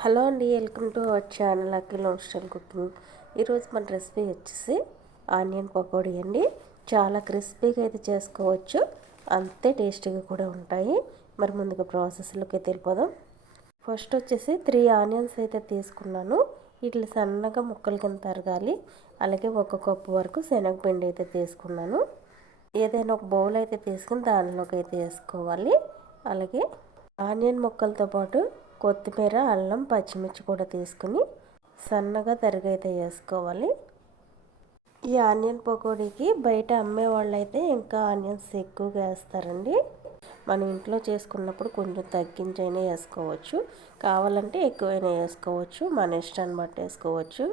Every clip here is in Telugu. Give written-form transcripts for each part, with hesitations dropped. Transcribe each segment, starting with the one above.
హలో అండి, welcome to our channel Akhil style cooking. ఈరోజు మన రెసిపీ వచ్చేసి ఆనియన్ పకోడీ అండి. చాలా క్రిస్పీగా అయితే చేసుకోవచ్చు, అంతే టేస్టీగా కూడా ఉంటాయి. మరి ముందుగా ప్రాసెస్లోకి వెళ్ళిపోదాం. ఫస్ట్ వచ్చేసి 3 ఆనియన్స్ అయితే తీసుకున్నాను. వీటిని సన్నగా ముక్కలు కింద తరగాలి. అలాగే 1 కప్పు వరకు శనగపిండి అయితే తీసుకున్నాను. ఏదైనా ఒక బౌల్ అయితే తీసుకుని దానిలోకి అయితే వేసుకోవాలి. అలాగే ఆనియన్ ముక్కలతో పాటు కొత్తిమీర, అల్లం, పచ్చిమిర్చి కూడా తీసుకుని సన్నగా తరిగైతే వేసుకోవాలి. ఈ ఆనియన్ పకోడీకి బయట అమ్మే వాళ్ళు అయితే ఇంకా ఆనియన్స్ ఎక్కువగా వేస్తారండి. మనం ఇంట్లో చేసుకున్నప్పుడు కొంచెం తగ్గించైనా వేసుకోవచ్చు, కావాలంటే ఎక్కువైనా వేసుకోవచ్చు, మన ఇష్టాన్ని బట్టి వేసుకోవచ్చు.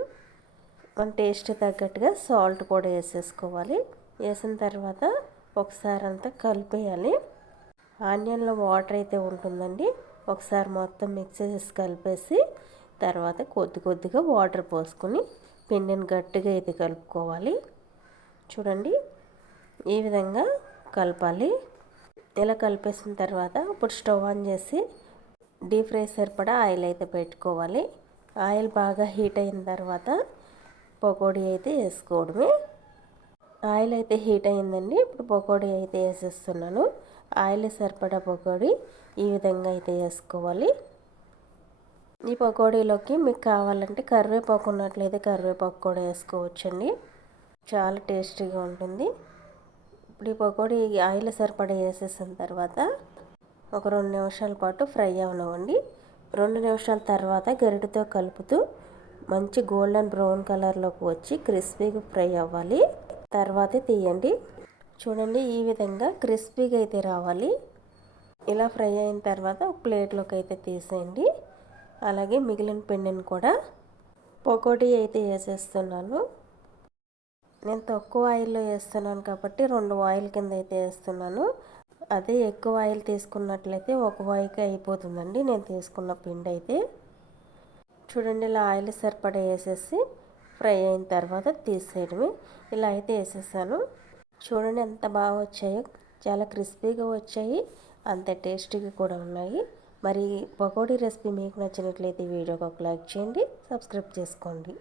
మన టేస్ట్ తగ్గట్టుగా సాల్ట్ కూడా వేసేసుకోవాలి. వేసిన తర్వాత ఒకసారి అంతా కలిపేయాలి. ఆనియన్లో వాటర్ అయితే ఉంటుందండి, ఒకసారి మొత్తం మిక్స్ చేసి కలిపేసి తర్వాత కొద్దిగా వాటర్ పోసుకొని పిండిని గట్టిగా అయితే కలుపుకోవాలి. చూడండి, ఈ విధంగా కలపాలి. ఇలా కలిపేసిన తర్వాత ఇప్పుడు స్టవ్ ఆన్ చేసి డీప్ ఫ్రై సరిపడా ఆయిల్ అయితే పెట్టుకోవాలి. ఆయిల్ బాగా హీట్ అయిన తర్వాత పకోడీ అయితే వేసుకోవడమే. ఆయిల్ అయితే హీట్ అయిందండి, ఇప్పుడు పకోడీ అయితే వేసేస్తున్నాను. ఆయిల్ సరిపడా పకోడీ ఈ విధంగా అయితే వేసుకోవాలి. ఈ పకోడీలోకి మీకు కావాలంటే కరివేపాకు ఉన్నట్లయితే కరివేపాకు కూడా వేసుకోవచ్చండి, చాలా టేస్టీగా ఉంటుంది. ఇప్పుడు ఈ పకోడీ ఆయిల్ సరిపడా వేసేసిన తర్వాత ఒక 2 నిమిషాల పాటు ఫ్రై అవనివ్వండి. 2 నిమిషాల తర్వాత గరిటెతో కలుపుతూ మంచి గోల్డెన్ బ్రౌన్ కలర్లోకి వచ్చి క్రిస్పీగా ఫ్రై అవ్వాలి. తర్వాతే తీయండి. చూడండి, ఈ విధంగా క్రిస్పీగా అయితే రావాలి. ఇలా ఫ్రై అయిన తర్వాత ఒక ప్లేట్లోకి అయితే తీసేయండి. అలాగే మిగిలిన పిండిని కూడా పకోడీ అయితే వేసేస్తున్నాను. నేను తక్కువ ఆయిల్లో వేస్తున్నాను కాబట్టి 2 ఆయిల్ కింద అయితే వేస్తున్నాను. అదే ఎక్కువ ఆయిల్ తీసుకున్నట్లయితే ఒక వాయికి అయిపోతుందండి నేను తీసుకున్న పిండి అయితే. చూడండి, ఇలా ఆయిల్ సరిపడా వేసేసి ఫ్రై అయిన తర్వాత తీసేయడమే. ఇలా అయితే వేసేసాను. చూడండి ఎంత బాగా వచ్చాయో, చాలా క్రిస్పీగా వచ్చాయి, అంత టేస్టీగా కూడా ఉన్నాయి. మరి పకోడీ రెసిపీ మీకు నచ్చినట్లయితే వీడియోకి ఒక లైక్ చేయండి, సబ్స్క్రైబ్ చేసుకోండి.